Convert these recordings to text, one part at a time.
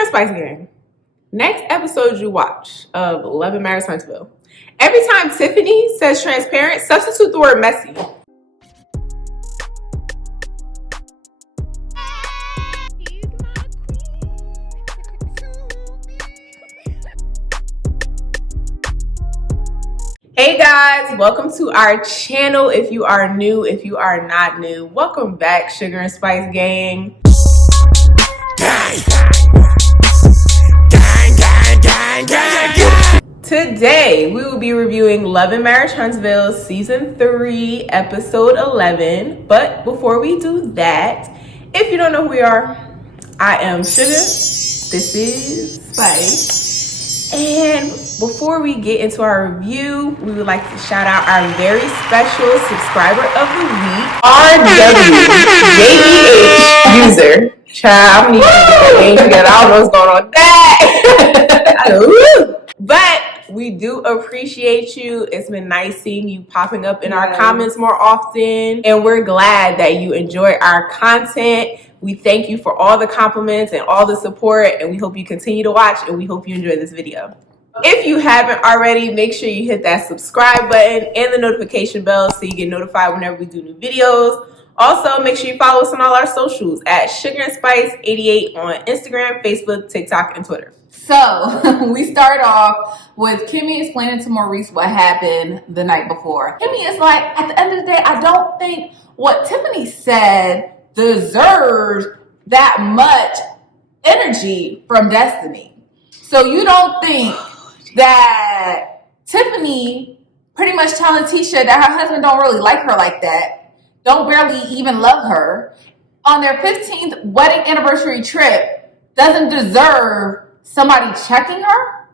and Spice Gang. Next episode you watch of Lamh and Marriage Huntsville. Every time Tiffany says transparent, substitute the word messy. Hey guys, welcome to our channel. If you are new, if you are not new, welcome back, Sugar and Spice Gang. Gang. Gang, gang, gang, gang, gang. Today, we will be reviewing Lamh and Marriage Huntsville Season 3, Episode 11. But before we do that, if you don't know who we are, I am Sugar. This is Spice. And before we get into our review, we would like to shout out our very special subscriber of the week, RWJEH user. Child, I'm going to get that name together. I don't know what's going on with that. But we do appreciate you. It's been nice seeing you popping up in our comments more often. And we're glad that you enjoy our content. We thank you for all the compliments and all the support, and we hope you continue to watch, and we hope you enjoy this video. If you haven't already, make sure you hit that subscribe button and the notification bell so you get notified whenever we do new videos. Also, make sure you follow us on all our socials at Sugar and Spice 88 on Instagram, Facebook, TikTok, and Twitter. So we start off with Kimmi explaining to Maurice what happened the night before. Kimmi is like, at the end of the day, I don't think what Tiffany said deserves that much energy from Destiny. So you don't think that Tiffany pretty much telling Tisha that her husband don't really like her like that, don't barely even love her, on their 15th wedding anniversary trip doesn't deserve somebody checking her?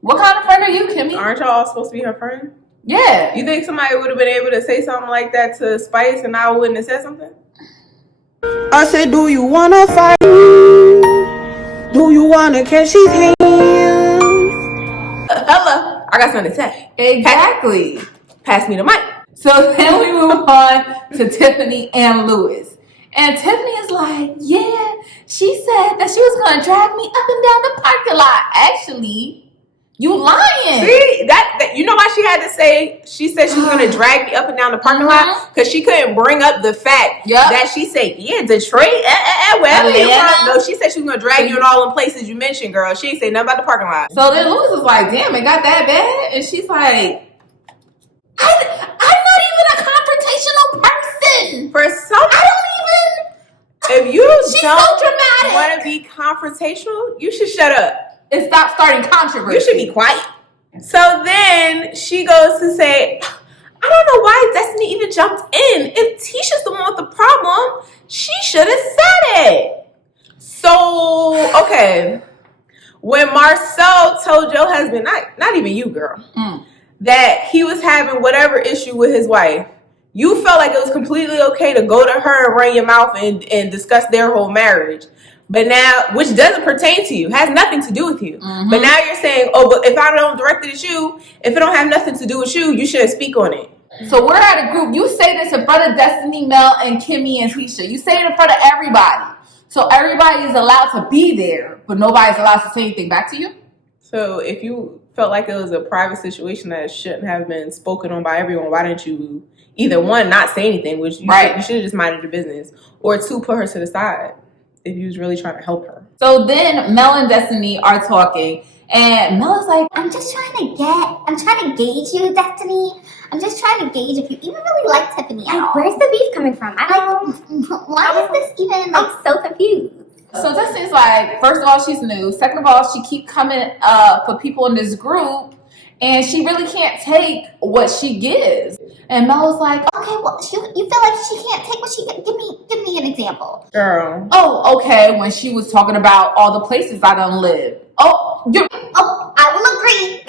What kind of friend are you, Kimmi? Aren't y'all supposed to be her friend? Yeah. You think somebody would have been able to say something like that to Spice and I wouldn't have said something? I said, do you wanna fight? Do you wanna catch his hands? Hello, I got something to say. Exactly. Pass me the mic. So then we move on to Tiffany and Louis. And Tiffany is like, yeah, she said that she was going to drag me up and down the parking lot. Actually, you lying. See, that you know why she had to say, she said she was going to drag me up and down the parking lot? Because she couldn't bring up the fact that she said, yeah, Detroit, wherever you're from. No, she said she was going to drag you in all the places you mentioned, girl. She didn't say nothing about the parking lot. So then Louis was like, damn, it got that bad? And she's like, I'm not even a confrontational person. For some, I don't even. If you She's don't so dramatic. want to be confrontational, you should shut up. And stop starting controversy. You should be quiet. So then she goes to say, I don't know why Destiny even jumped in. If Tisha's the one with the problem, she should have said it. So, okay. When Marsau told your husband, not even you, girl, that he was having whatever issue with his wife, you felt like it was completely okay to go to her and run your mouth and discuss their whole marriage. But now, which doesn't pertain to you, has nothing to do with you. But now you're saying, oh, but if I don't direct it at you, if it don't have nothing to do with you, you shouldn't speak on it. So we're at a group. You say this in front of Destiny, Mel, and Kimmi and Tisha. You say it in front of everybody. So everybody is allowed to be there, but nobody's allowed to say anything back to you? So if you felt like it was a private situation that shouldn't have been spoken on by everyone, why didn't you either, one, not say anything, which you should have just minded your business, or two, put her to the side if you was really trying to help her? So then Mel and Destiny are talking, and Mel is like, I'm trying to gauge you, Destiny. I'm just trying to gauge if you even really like Tiffany. Where's the beef coming from? Why is this even so confused? So Destiny's like, first of all, she's new. Second of all, she keep coming for people in this group, and she really can't take what she gives. And Mel was like, okay, well, you feel like she can't take what she give me an example. Girl. Oh, okay. When she was talking about all the places I done lived. I will agree.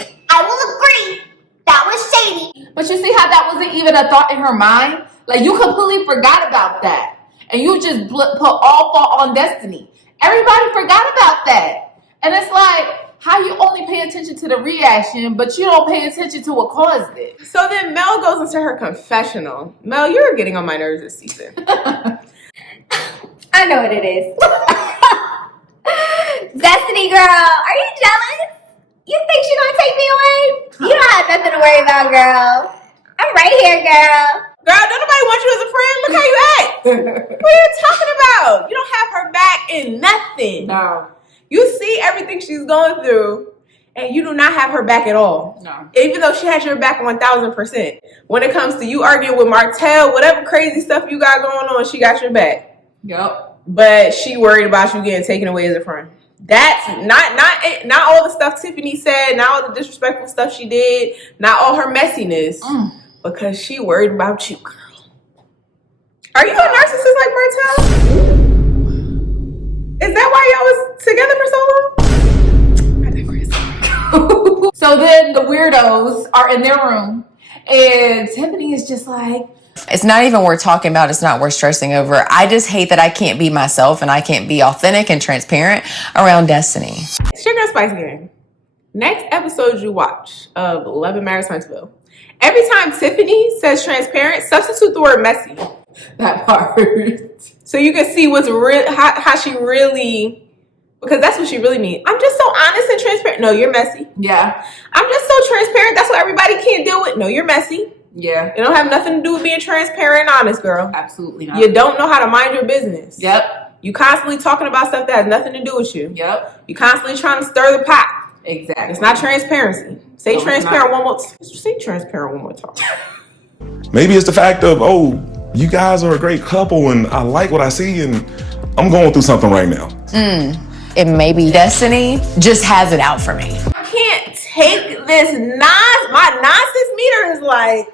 That was shady. But you see how that wasn't even a thought in her mind? Like, you completely forgot about that. And you just put all fault on Destiny. Everybody forgot about that. And it's like, how you only pay attention to the reaction, but you don't pay attention to what caused it. So then Mel goes into her confessional. Mel, you're getting on my nerves this season. I know what it is. Destiny Destiny, girl. Are you jealous? You think she's gonna take me away? You don't have nothing to worry about, girl. I'm right here, girl. Girl, don't nobody want you as a friend. Look how you act. What are you talking about? You don't have her back in nothing. No. You see everything she's going through, and you do not have her back at all. No. Even though she has your back 1,000%. When it comes to you arguing with Martell, whatever crazy stuff you got going on, she got your back. Yep. But she worried about you getting taken away as a friend. That's not all the stuff Tiffany said, not all the disrespectful stuff she did, not all her messiness, because she worried about you, girl. Are you a narcissist like Martell? Is that why y'all was together for so long? I digress. So then the weirdos are in their room, and Tiffany is just like, it's not even worth talking about. It's not worth stressing over. I just hate that I can't be myself and I can't be authentic and transparent around Destiny. Sugar and Spice Gang. Next episode you watch of Lamh and Marriage Huntsville. Every time Tiffany says transparent, substitute the word messy. that part. So you can see what's real, how she really, because that's what she really means. I'm just so honest and transparent. No, you're messy. Yeah. I'm just so transparent. That's what everybody can't deal with. No, you're messy. Yeah. It don't have nothing to do with being transparent and honest, girl. Absolutely not. You don't know how to mind your business. Yep. You constantly talking about stuff that has nothing to do with you. Yep. You constantly trying to stir the pot. Exactly. It's not transparency. Say No, transparent one more. Say transparent one more time. Maybe it's the fact of, oh, you guys are a great couple and I like what I see and I'm going through something right now. And maybe Destiny just has it out for me. I can't take this my nonsense meter is like,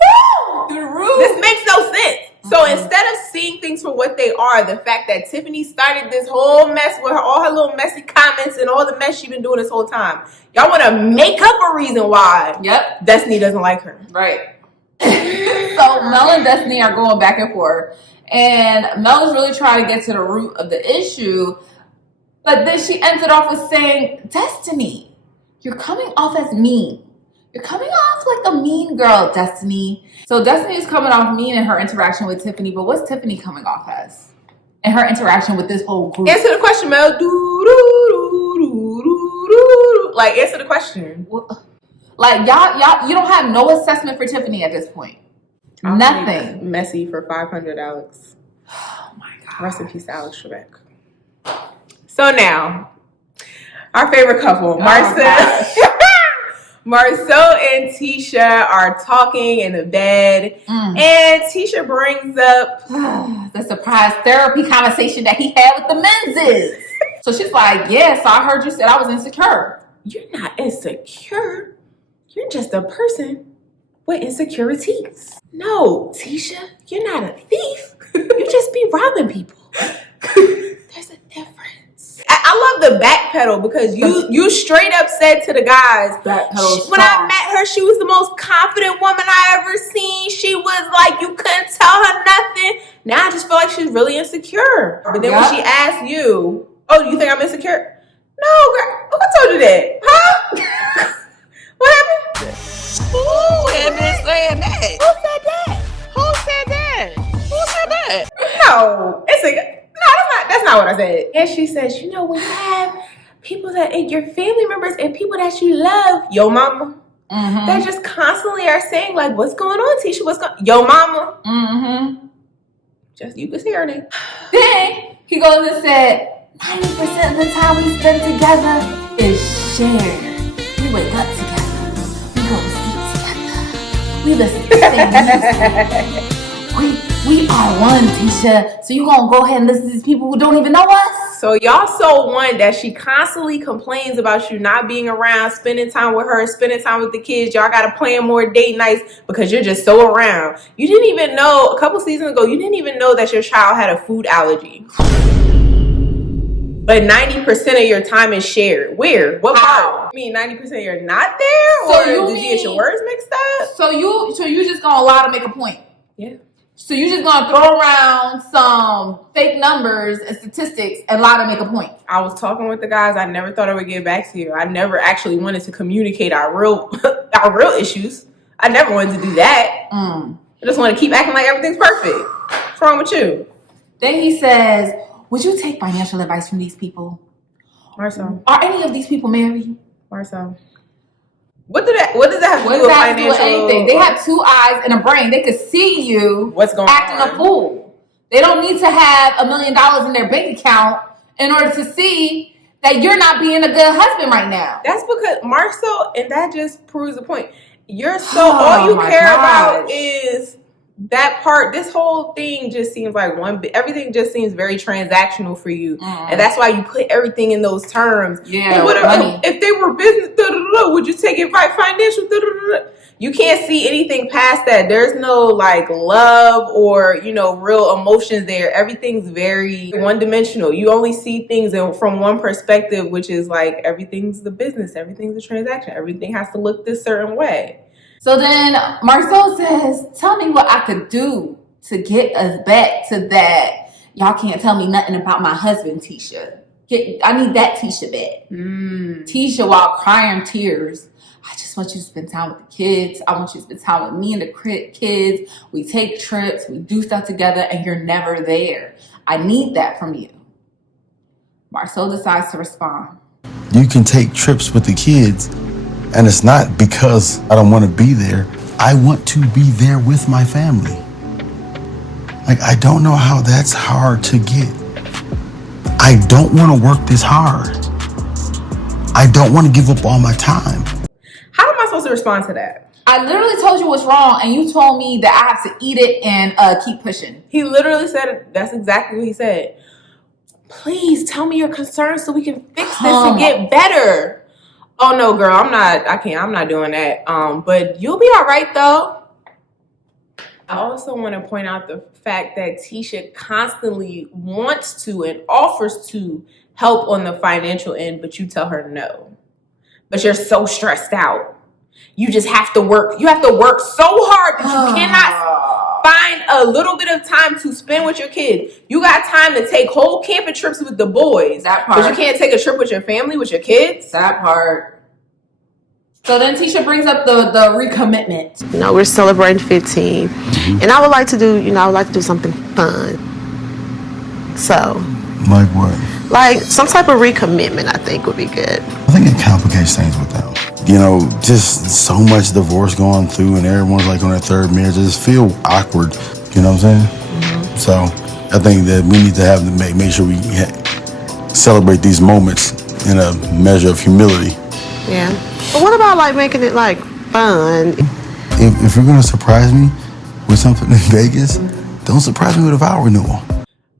whoo, Through the roof. this makes no sense. So instead of seeing things for what they are, the fact that Tiffany started this whole mess with all her little messy comments and all the mess she's been doing this whole time, y'all want to make up a reason why Yep. Destiny doesn't like her. Right. So Mel and Destiny are going back and forth, and Mel is really trying to get to the root of the issue, but then she ends it off with saying, Destiny, you're coming off as mean. You're coming off like a mean girl, Destiny. So Destiny is coming off mean in her interaction with Tiffany, but what's Tiffany coming off as in her interaction with this whole group? Answer the question, Mel. Like, answer the question. Like, y'all, you don't have no assessment for Tiffany at this point. Nothing. Messy for $500, Alex. Oh my God. Rest in peace to Alex Trebek. So now, our favorite couple, Marsau and Tisha are talking in the bed, and Tisha brings up the surprise therapy conversation that he had with the menses. So she's like, yeah, so I heard you said I was insecure. You're not insecure. You're just a person with insecurities. No, Tisha, you're not a thief. You just be robbing people. There's a difference. I love the backpedal because you straight up said to the guys, when I met her, she was the most confident woman I ever seen. She was like, you couldn't tell her nothing. Now I just feel like she's really insecure. But then when she asked you, oh, do you think I'm insecure? No, girl. Who told you that? Huh? What happened? Who had been saying that? Who said that? Who said that? Who said that? No, that's not what I said. And she says, you know, when you have people that and your family members and people that you love, yo mama, that just constantly are saying like, what's going on, Tisha? What's going? Yo mama. Just you can see her name. Then he goes and said, 90% of the time we spend together is shared. We wake up together. We go to sleep together. We listen to the same music. We are one, Tisha. So you gonna go ahead and listen to these people who don't even know us? So y'all so one that she constantly complains about you not being around, spending time with her, spending time with the kids. Y'all gotta plan more date nights because you're just so around. You didn't even know, a couple seasons ago, you didn't even know that your child had a food allergy. But 90% of your time is shared. Where? What part? I mean, 90% you're not there? So or you did you get your words mixed up? So you just gonna lie to make a point? Yeah. So you just gonna throw around some fake numbers and statistics and lie to make a point? I was talking with the guys. I never thought I would get back to you. I never actually wanted to communicate our real issues. I never wanted to do that. I just want to keep acting like everything's perfect. What's wrong with you? Then he says, would you take financial advice from these people? Marsau. Are any of these people married? Marsau. What does that have to do with financial? Anything? They have 2 eyes and a brain. They could see you acting a fool. They don't need to have $1 million in their bank account in order to see that you're not being a good husband right now. That's because Marsau, and that just proves the point. You're so all you care about is that part. This whole thing just seems like everything just seems very transactional for you, and that's why you put everything in those terms. Yeah, if they were business, would you take it right financial? You can't see anything past that. There's no like love or real emotions there. Everything's very one-dimensional. You only see things from one perspective, which is like everything's the business, everything's a transaction, everything has to look this certain way. So then Marsau says, tell me what I could do to get us back to that. Y'all can't tell me nothing about my husband, Tisha. I need that Tisha back. Tisha, while crying tears, I just want you to spend time with the kids. I want you to spend time with me and the kids. We take trips, we do stuff together, and you're never there. I need that from you. Marsau decides to respond. You can take trips with the kids, and it's not because I don't want to be there. I want to be there with my family. Like, I don't know how that's hard to get. I don't want to work this hard. I don't want to give up all my time. How am I supposed to respond to that? I literally told you what's wrong, and you told me that I have to eat it and keep pushing. He literally said, that's exactly what he said. Please tell me your concerns so we can fix this and get better. Oh no, girl, I'm not doing that. But you'll be all right though. I also want to point out the fact that Tisha constantly wants to and offers to help on the financial end, but you tell her no. But you're so stressed out. You just have to work. You have to work so hard that you cannot find a little bit of time to spend with your kids. You got time to take whole camping trips with the boys. That part. But you can't take a trip with your family, with your kids. That part. So then Tisha brings up the recommitment. We're celebrating 15. And I would like to do something fun. So. Like what? Like some type of recommitment, I think would be good. I think it complicates things with them. Just so much divorce going through and everyone's like on their third marriage. It just feel awkward, you know what I'm saying? So I think that we need to make sure we celebrate these moments in a measure of humility. Yeah. But what about like making it like fun? If you're going to surprise me with something in Vegas, don't surprise me with a vow renewal.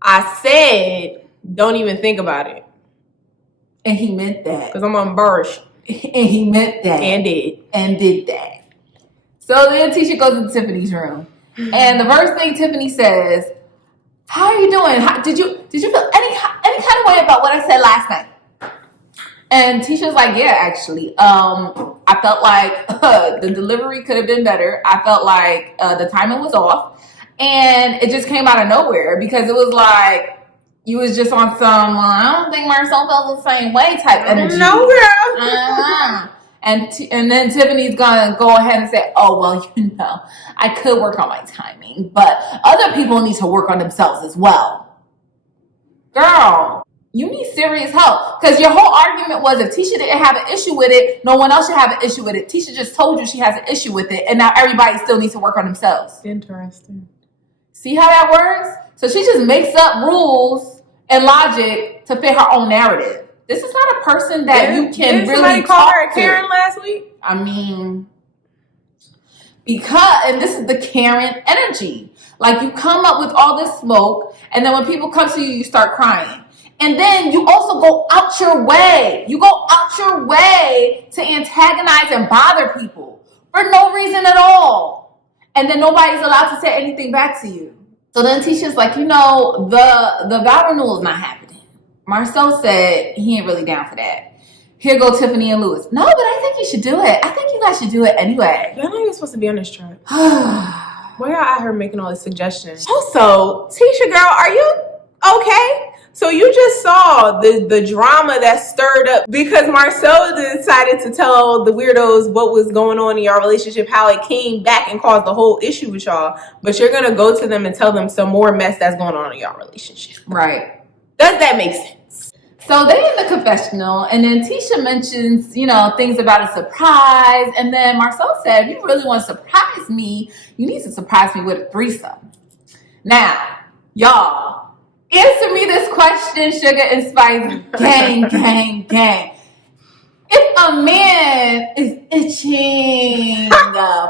I said, don't even think about it. And he meant that. Because I'm on burst. And he meant that. And did. And did that. So then Tisha goes into Tiffany's room. And the first thing Tiffany says, how are you doing? Did you feel any kind of way about what I said last night? And Tisha's like, yeah, actually. I felt like the delivery could have been better. I felt like the timing was off. And it just came out of nowhere because it was like, you was just on some, I don't think Marsau felt the same way type energy. No, girl. And then Tiffany's gonna go ahead and say, oh, well, I could work on my timing, but other people need to work on themselves as well. Girl, you need serious help. Because your whole argument was if Tisha didn't have an issue with it, no one else should have an issue with it. Tisha just told you she has an issue with it, and now everybody still needs to work on themselves. Interesting. See how that works? So she just makes up rules and logic to fit her own narrative. This is not a person that you can really somebody talk call her to. Karen last week? I mean, and this is the Karen energy. Like you come up with all this smoke, and then when people come to you, you start crying. And then you also go out your way. You go out your way to antagonize and bother people for no reason at all. And then nobody's allowed to say anything back to you. So then Tisha's like, the vow renewal is not happening. Marsau said he ain't really down for that. Here go Tiffany and Louis. No, but I think you should do it. I think you guys should do it anyway. Y'all know you're supposed to be on this trip. Why y'all out here making all these suggestions? Also, Tisha girl, are you okay? So you just saw the drama that stirred up because Marsau decided to tell the weirdos what was going on in y'all relationship, how it came back and caused the whole issue with y'all. But you're going to go to them and tell them some more mess that's going on in y'all relationship. Right. Does that make sense? So they in the confessional, and then Tisha mentions, things about a surprise. And then Marsau said, if you really want to surprise me, you need to surprise me with a threesome. Now, y'all, answer me this question, Sugar and Spice, gang. If a man is itching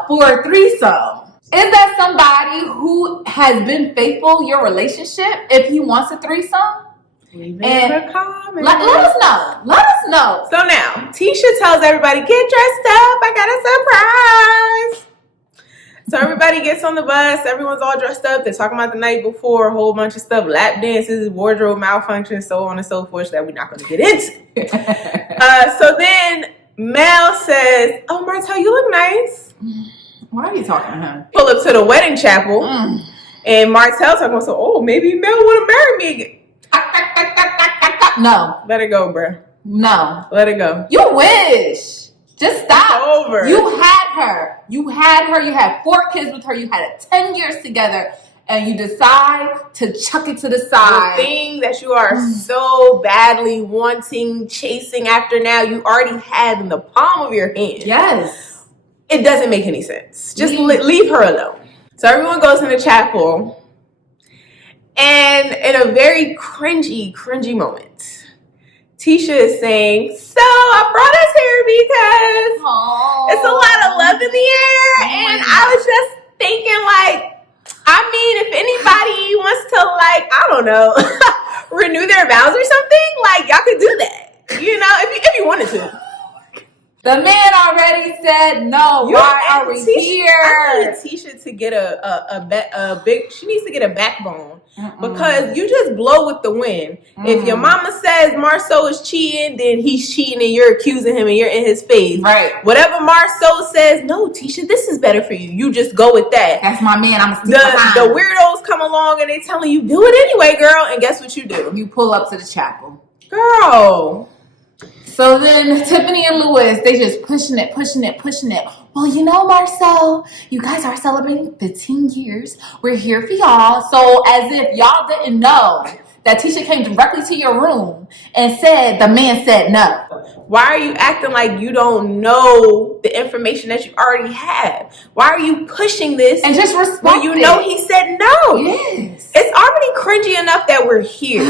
for a threesome, is that somebody who has been faithful in your relationship if he wants a threesome? Leave it in the comments. Let us know. So now, Tisha tells everybody, get dressed up. I got a surprise. So everybody gets on the bus. Everyone's all dressed up. They're talking about the night before, a whole bunch of stuff, lap dances, wardrobe malfunctions, so on and so forth that we're not going to get into. So then Mel says, oh, Martell, you look nice. Why are you talking to him? Pull up to the wedding chapel. And Martell talking about, so, maybe Mel want to marry me again. No. Let it go, bruh. No. Let it go. You wish. Just stop. It's over. You had her. You had 4 kids with her. You had it 10 years together. And you decide to chuck it to the side. The thing that you are so badly wanting, chasing after now, you already had in the palm of your hand. Yes. It doesn't make any sense. Just leave her alone. So everyone goes in the chapel. And in a very cringy moment, Tisha is saying, so I brought us here because it's a lot of love in the air. And I was just thinking, if anybody wants to, I don't know, renew their vows or something, y'all could do that. If you wanted to. The man already said no. Why are we here? I need Tisha to get a big. She needs to get a backbone because you just blow with the wind. If your mama says Marsau is cheating, then he's cheating, and you're accusing him, and you're in his face. Right. Whatever Marsau says, no, Tisha, this is better for you. You just go with that. That's my man. I'm stick behind. The weirdos come along and they telling you do it anyway, girl. And guess what you do? You pull up to the chapel, girl. So then Tiffany and Louis, they just pushing it. Well, Marsau, you guys are celebrating 15 years. We're here for y'all. So as if y'all didn't know that Tisha came directly to your room and said the man said no. Why are you acting like you don't know the information that you already have? Why are you pushing this? And just respect when you know he said no. Yes. It's already cringy enough that we're here.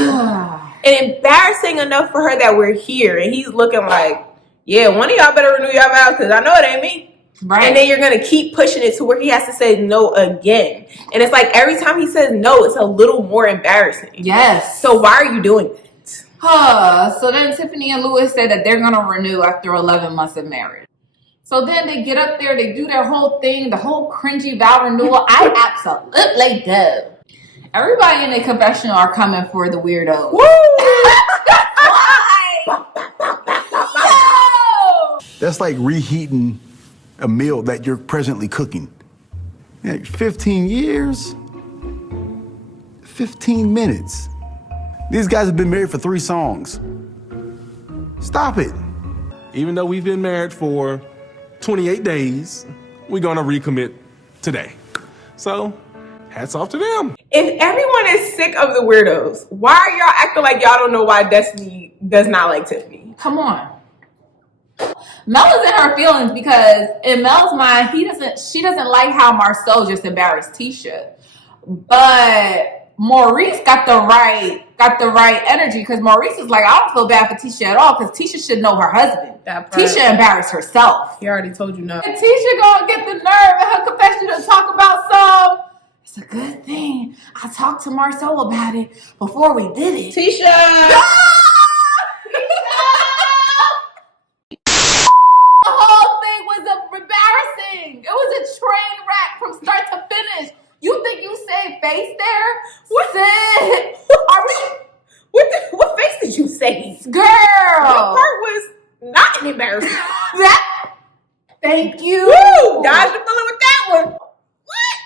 And embarrassing enough for her that we're here. And he's looking like, yeah, one of y'all better renew y'all vows because I know it ain't me. Right. And then you're going to keep pushing it to where he has to say no again. And it's like every time he says no, it's a little more embarrassing. Yes. So why are you doing that? So then Tiffany and Louis say that they're going to renew after 11 months of marriage. So then they get up there, they do their whole thing, the whole cringy vow renewal. I absolutely do. Everybody in the confessional are coming for the weirdos. Woo! That's like reheating a meal that you're presently cooking. 15 years, 15 minutes. These guys have been married for 3 songs. Stop it. Even though we've been married for 28 days, we're gonna recommit today. So, hats off to them. If everyone is sick of the weirdos, why are y'all acting like y'all don't know why Destiny does not like Tiffany? Come on. Mel is in her feelings because in Mel's mind, she doesn't like how Marsau just embarrassed Tisha. But Maurice got the right energy because Maurice is like, I don't feel bad for Tisha at all because Tisha should know her husband. Tisha embarrassed herself. He already told you no. And Tisha gonna get the nerve in her confession to talk about some. It's a good thing I talked to Marsau about it before we did it. Tisha! The whole thing was embarrassing. It was a train wreck from start to finish. You think you saved face there? What? What face did you save? Girl! What part was not an embarrassment? Thank you. Woo! Dodged the bullet with that one. What?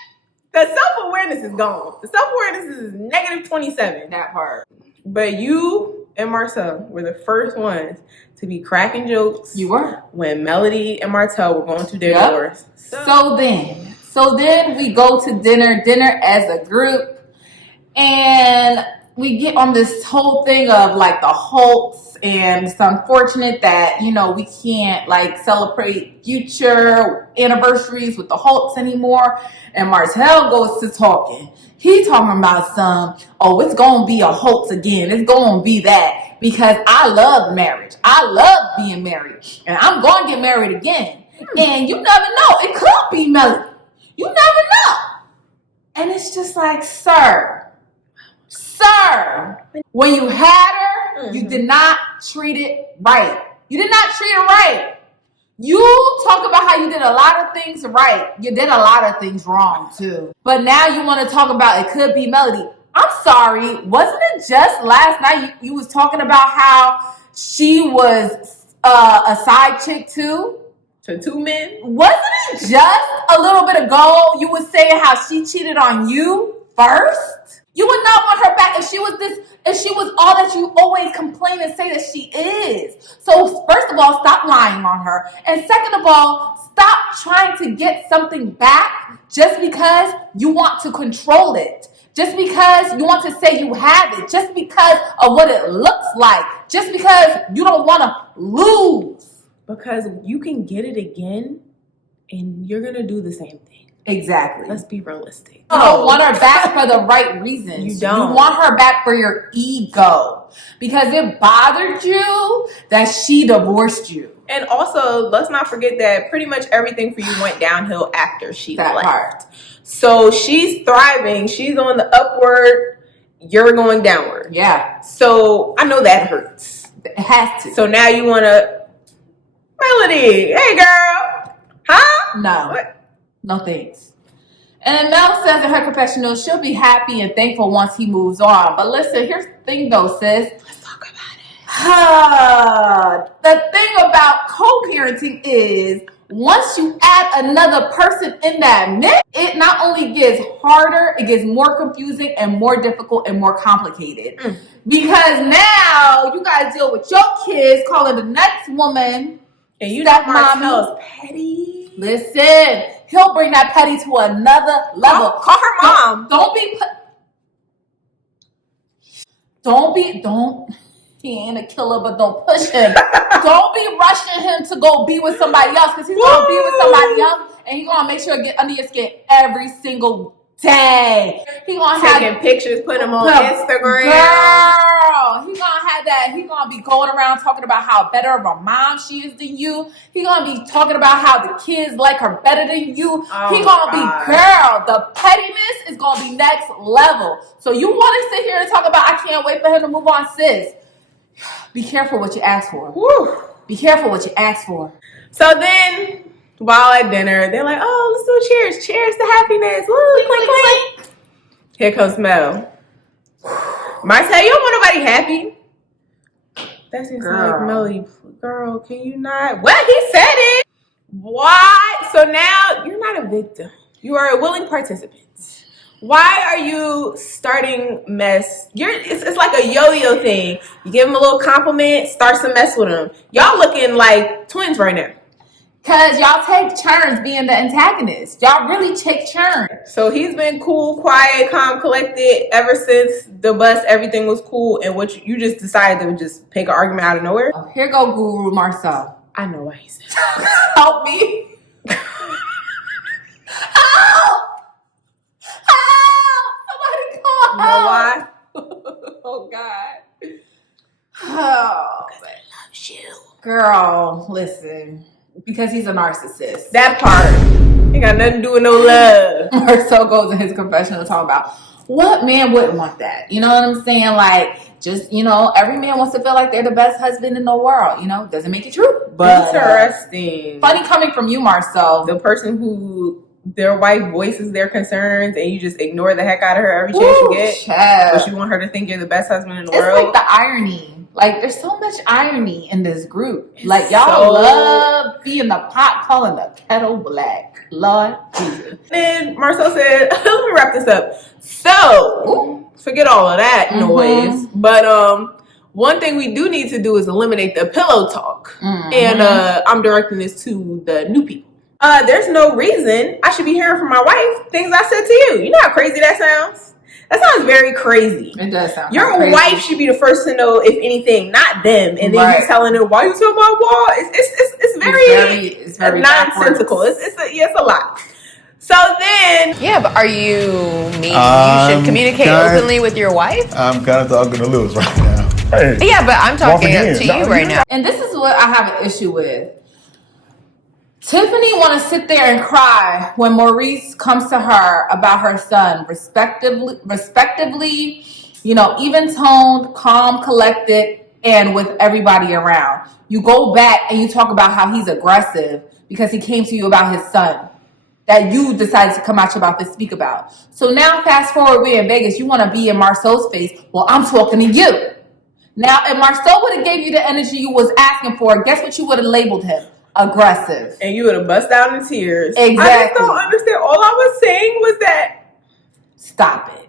The self-awareness is gone. The self-awareness is negative 27. That part. But you and Marsau were the first ones to be cracking jokes. You were. When Melody and Martell were going through their doors. So then we go to dinner as a group. And we get on this whole thing of like the Hulks, and it's unfortunate that, you know, we can't like celebrate future anniversaries with the Hulks anymore. And Martell goes to talking. He talking about it's gonna be a Hulks again. It's gonna be that because I love marriage. I love being married, and I'm gonna get married again. And you never know, it could be Melody. You never know. And it's just like, sir, when you had her, you did not treat it right. You did not treat it right. You talk about how you did a lot of things right. You did a lot of things wrong too. But now you want to talk about it could be Melody. I'm sorry. Wasn't it just last night you was talking about how she was a side chick too? To two men? Wasn't it just a little bit ago you was saying how she cheated on you first? You would not want her back if she was all that you always complain and say that she is. So first of all, stop lying on her. And second of all, stop trying to get something back just because you want to control it. Just because you want to say you have it. Just because of what it looks like. Just because you don't want to lose. Because you can get it again and you're going to do the same thing. Exactly. Let's be realistic. You don't want her back for the right reasons. You don't. You want her back for your ego. Because it bothered you that she divorced you. And also, let's not forget that pretty much everything for you went downhill after she left. So she's thriving. She's on the upward. You're going downward. Yeah. So I know that hurts. It has to. So now you want to... Melody, hey girl. Huh? No. What? No thanks. And then Mel says in her confessional she'll be happy and thankful once he moves on. But listen, here's the thing though, sis. Let's talk about it. The thing about co-parenting is once you add another person in that mix, it not only gets harder, it gets more confusing and more difficult and more complicated. Because now you gotta deal with your kids calling the next woman. And you know Marcel's petty. Listen, he'll bring that petty to another level. Call her mom. He ain't a killer, but don't push him. Don't be rushing him to go be with somebody else, because he's gonna be with somebody else and he's gonna make sure to get under your skin every single day. He gonna taking pictures, put them on Instagram. Girl, he gonna have that. He gonna be going around talking about how better of a mom she is than you. He gonna be talking about how the kids like her better than you. He gonna be, girl, the pettiness is gonna be next level. So you want to sit here and talk about I can't wait for him to move on, sis. Be careful what you ask for. Woo. Be careful what you ask for. So then, while at dinner, they're like, "Oh, let's do cheers! Cheers to happiness! Woo! Clink, clink." Here comes Mel. Marcel, you don't want nobody happy. That's just like Melody. Girl, can you not? Well, he said it. Why? So now you're not a victim. You are a willing participant. Why are you starting mess? It's like a yo-yo thing. You give him a little compliment, start some mess with him. Y'all looking like twins right now. Because y'all take turns being the antagonist. Y'all really take turns. So he's been cool, quiet, calm, collected ever since the bus. Everything was cool. And what you just decided to just pick an argument out of nowhere. Oh, here go Guru Marsau. I know why he said help me. Help! Help! Somebody call help. You know why? Oh, God. Oh, because he loves you. Girl, listen. Because he's a narcissist. That part. Ain't got nothing to do with no love. Marcel goes in his confessional to talk about what man wouldn't want that. You know what I'm saying? Like, just, you know, every man wants to feel like they're the best husband in the world. You know, doesn't make it true. But interesting. Funny coming from you, Marcel. The person who their wife voices their concerns and you just ignore the heck out of her every chance you get. Child. But you want her to think you're the best husband in the world. It's like the irony. Like, there's so much irony in this group. Like, y'all love being the pot calling the kettle black. Lord Jesus. Then Marcel said, let me wrap this up. So, forget all of that noise. But one thing we do need to do is eliminate the pillow talk. And I'm directing this to the new people. There's no reason I should be hearing from my wife things I said to you. You know how crazy that sounds? That sounds very crazy. It does sound Your crazy. wife should be the first to know, if anything, not them. And then Right. you telling her, why you tell my wall? It's very nonsensical. It's a lot. So then... Yeah, but are you mean you I'm should communicate kinda- openly with your wife? I'm kind of talking to Lewis right now. Hey, Yeah, but I'm talking again. to No, you right now. And this is what I have an issue with. Tiffany want to sit there and cry when Maurice comes to her about her son, respectively, you know, even-toned, calm, collected, and with everybody around. You go back and you talk about how he's aggressive because he came to you about his son that you decided to come out your mouth and speak about. So now, fast forward, we're in Vegas. You want to be in Marsau's face. Well, I'm talking to you. Now, if Marsau would have gave you the energy you was asking for, guess what you would have labeled him? Aggressive. And you would have bust out in tears. Exactly. I just don't understand. All I was saying was that... Stop it.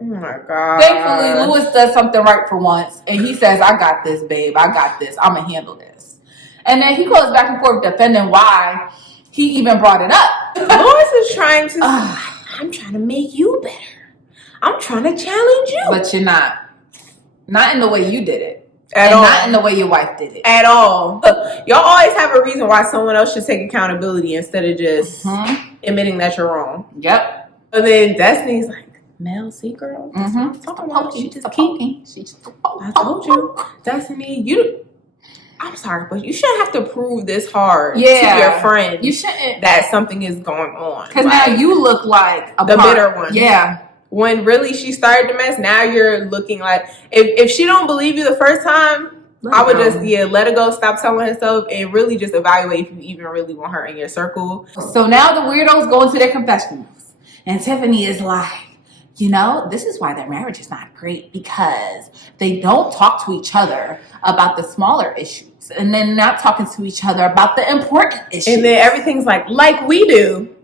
Oh my God. Thankfully, Lewis does something right for once, and he says, I got this, babe. I got this. I'm going to handle this. And then he goes back and forth defending why he even brought it up. Lewis is trying to... I'm trying to make you better. I'm trying to challenge you. But you're not. Not in the way you did it. At and all. not in the way your wife did it. At all. Y'all always have a reason why someone else should take accountability instead of just admitting that you're wrong. Yep. And then Destiny's like, Mel, see, girl? That's what I'm talking about. She just keep. I told you. Destiny, I'm sorry, but you shouldn't have to prove this hard to your friend. You shouldn't. That something is going on. Because now you look like the bitter one. Yeah. When really she started the mess, now you're looking like, if she don't believe you the first time, I would just let her go, stop telling herself, and really just evaluate if you even really want her in your circle. So now the weirdos go into their confessionals, and Tiffany is like, you know, this is why their marriage is not great, because they don't talk to each other about the smaller issues, and then not talking to each other about the important issues. And then everything's like we do,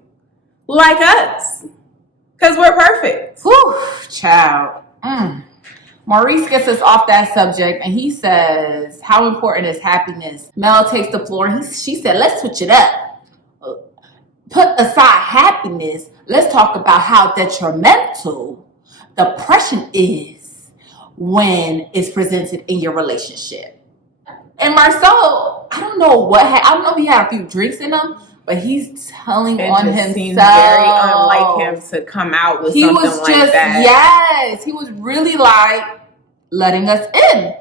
like us. Because we're perfect. Whew, child. Maurice gets us off that subject, and he says, how important is happiness? Mel takes the floor, and she said, let's switch it up. Put aside happiness, let's talk about how detrimental depression is when it's presented in your relationship. And Marsau, I don't know I don't know if he had a few drinks in him, but he's telling on himself. Seems very unlike him to come out with something like that. Yes, he was really like letting us in.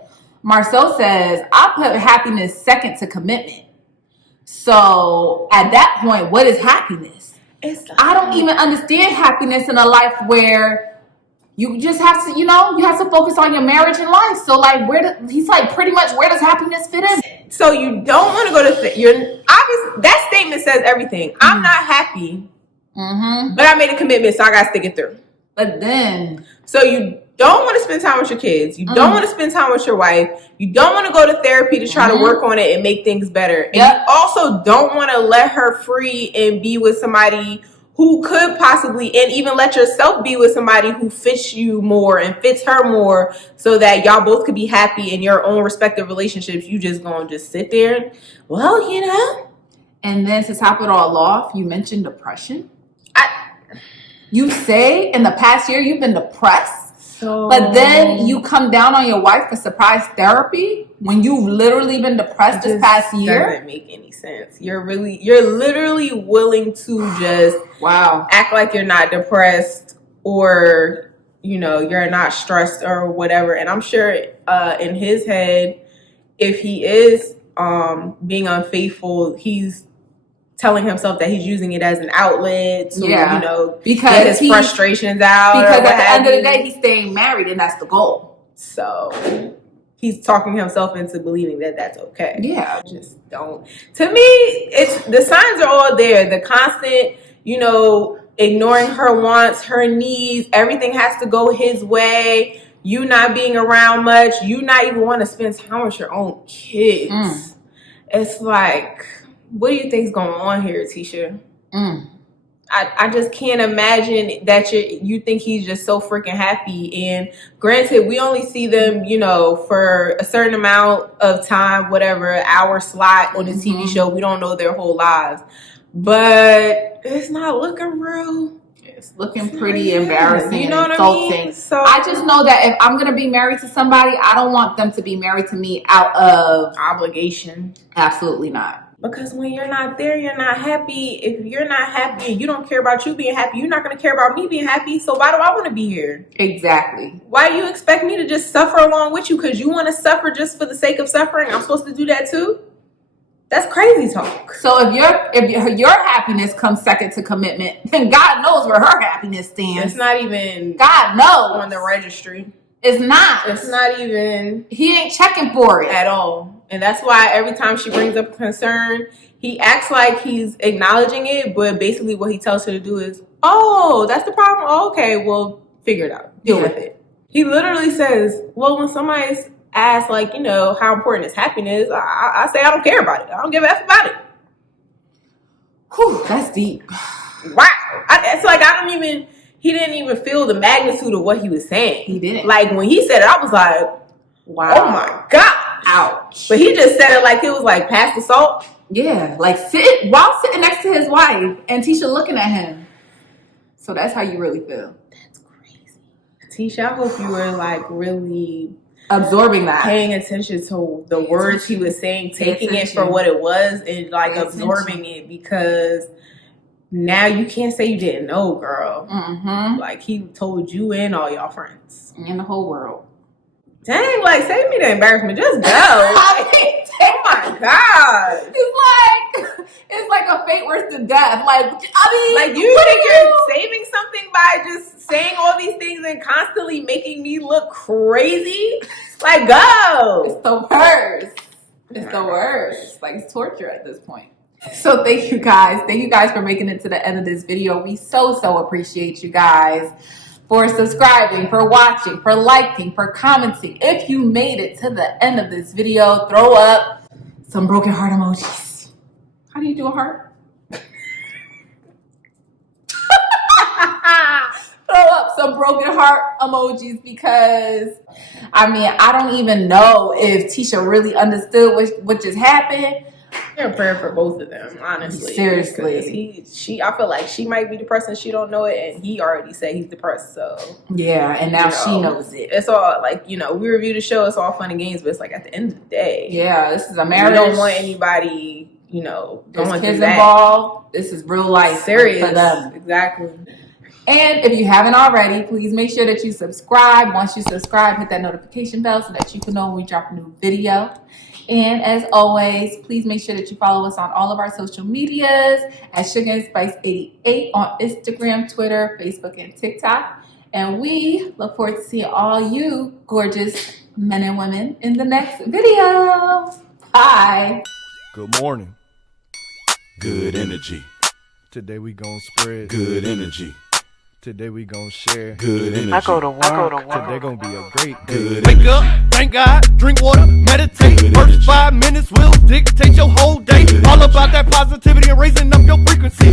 Marsau says, I put happiness second to commitment. So at that point, what is happiness? I don't even understand happiness in a life where you just have to, you have to focus on your marriage and life. So like, he's like, pretty much, where does happiness fit in? So you don't want to go to you're obviously that statement says everything. I'm not happy, but I made a commitment, so I gotta stick it through. But then, so you don't want to spend time with your kids. You don't want to spend time with your wife. You don't want to go to therapy to try to work on it and make things better. And you also don't want to let her free and be with somebody who could possibly, and even let yourself be with somebody who fits you more and fits her more, so that y'all both could be happy in your own respective relationships. You just gonna just sit there, And then to top it all off, you mentioned depression. You say in the past year you've been depressed, but then you come down on your wife for surprise therapy when you've literally been depressed this past year. Doesn't make any sense. You're literally willing to just act like you're not depressed, or you're not stressed or whatever. And I'm sure in his head, if he is being unfaithful, he's telling himself that he's using it as an outlet to, because get his frustrations out. Because at the end of the day, he's staying married, and that's the goal. So he's talking himself into believing that that's okay. Yeah. Just don't. To me, it's the signs are all there. The constant, ignoring her wants, her needs, everything has to go his way. You not being around much. You not even want to spend time with your own kids. It's like, what do you think's going on here, Tisha? I just can't imagine that you think he's just so freaking happy. And granted, we only see them, for a certain amount of time, whatever, hour slot on the TV show. We don't know their whole lives. But it's not looking real. Yeah. It's looking pretty embarrassing. You know and what insulting. I mean? So I just know that if I'm gonna be married to somebody, I don't want them to be married to me out of obligation. Absolutely not. Because when you're not there, you're not happy. If you're not happy and you don't care about you being happy, you're not going to care about me being happy. So why do I want to be here? Exactly. Why do you expect me to just suffer along with you? Because you want to suffer just for the sake of suffering? I'm supposed to do that too? That's crazy talk. So if your happiness comes second to commitment, then God knows where her happiness stands. It's not even God knows on the registry. It's not. It's not even. He ain't checking for it at all. And that's why every time she brings up a concern, he acts like he's acknowledging it, but basically what he tells her to do is, oh, that's the problem? Oh, okay, well, figure it out. Deal with it. He literally says, well, when somebody's asked, like, you know, how important is happiness, I say I don't care about it. I don't give a F about it. Whew, that's deep. Wow. It's like he didn't even feel the magnitude of what he was saying. He didn't. Like, when he said it, I was like, wow. Oh, my God. Ouch. But he just said it like it was like past the salt. Yeah, like while sitting next to his wife and Tisha looking at him. So that's how you really feel. That's crazy. Tisha, I hope you were like really absorbing that, paying attention to the words he was saying, taking it for what it was, and like absorbing it, because now you can't say you didn't know, girl. Mm-hmm. Like, he told you and all y'all friends and the whole world. Dang, like, save me the embarrassment. Just go. Oh my God. It's like a fate worse than death. Like, I mean, like, you think you're saving something by just saying all these things and constantly making me look crazy? Like, go. It's the worst. It's the worst. Like, it's torture at this point. So thank you guys. Thank you guys for making it to the end of this video. We so appreciate you guys for subscribing, for watching, for liking, for commenting. If you made it to the end of this video, throw up some broken heart emojis. How do you do a heart? Throw up some broken heart emojis, because I mean, I don't even know if Tisha really understood what just happened. You're a prayer for both of them, honestly. Seriously. I feel like she might be depressed and she don't know it, and he already said he's depressed, so. Yeah, and now she knows it. It's all, like, you know, we review the show, it's all fun and games, but it's like, at the end of the day. Yeah, this is a marriage. We don't want anybody, you know, there's going kids through that. Involved. This is real life. Serious. For them. Exactly. And if you haven't already, please make sure that you subscribe. Once you subscribe, hit that notification bell so that you can know when we drop a new video. And as always, please make sure that you follow us on all of our social medias at Suga and Spice 88 on Instagram, Twitter, Facebook, and TikTok. And we look forward to seeing all you gorgeous men and women in the next video. Bye. Good morning. Good energy. Today we gonna spread good energy. Today we gonna share good energy. I go to work. Today gonna be a great day. Good Wake energy. up, thank God, drink water, meditate. Good First energy. 5 minutes will dictate your whole day. Good All energy. about that positivity and raising up your frequency.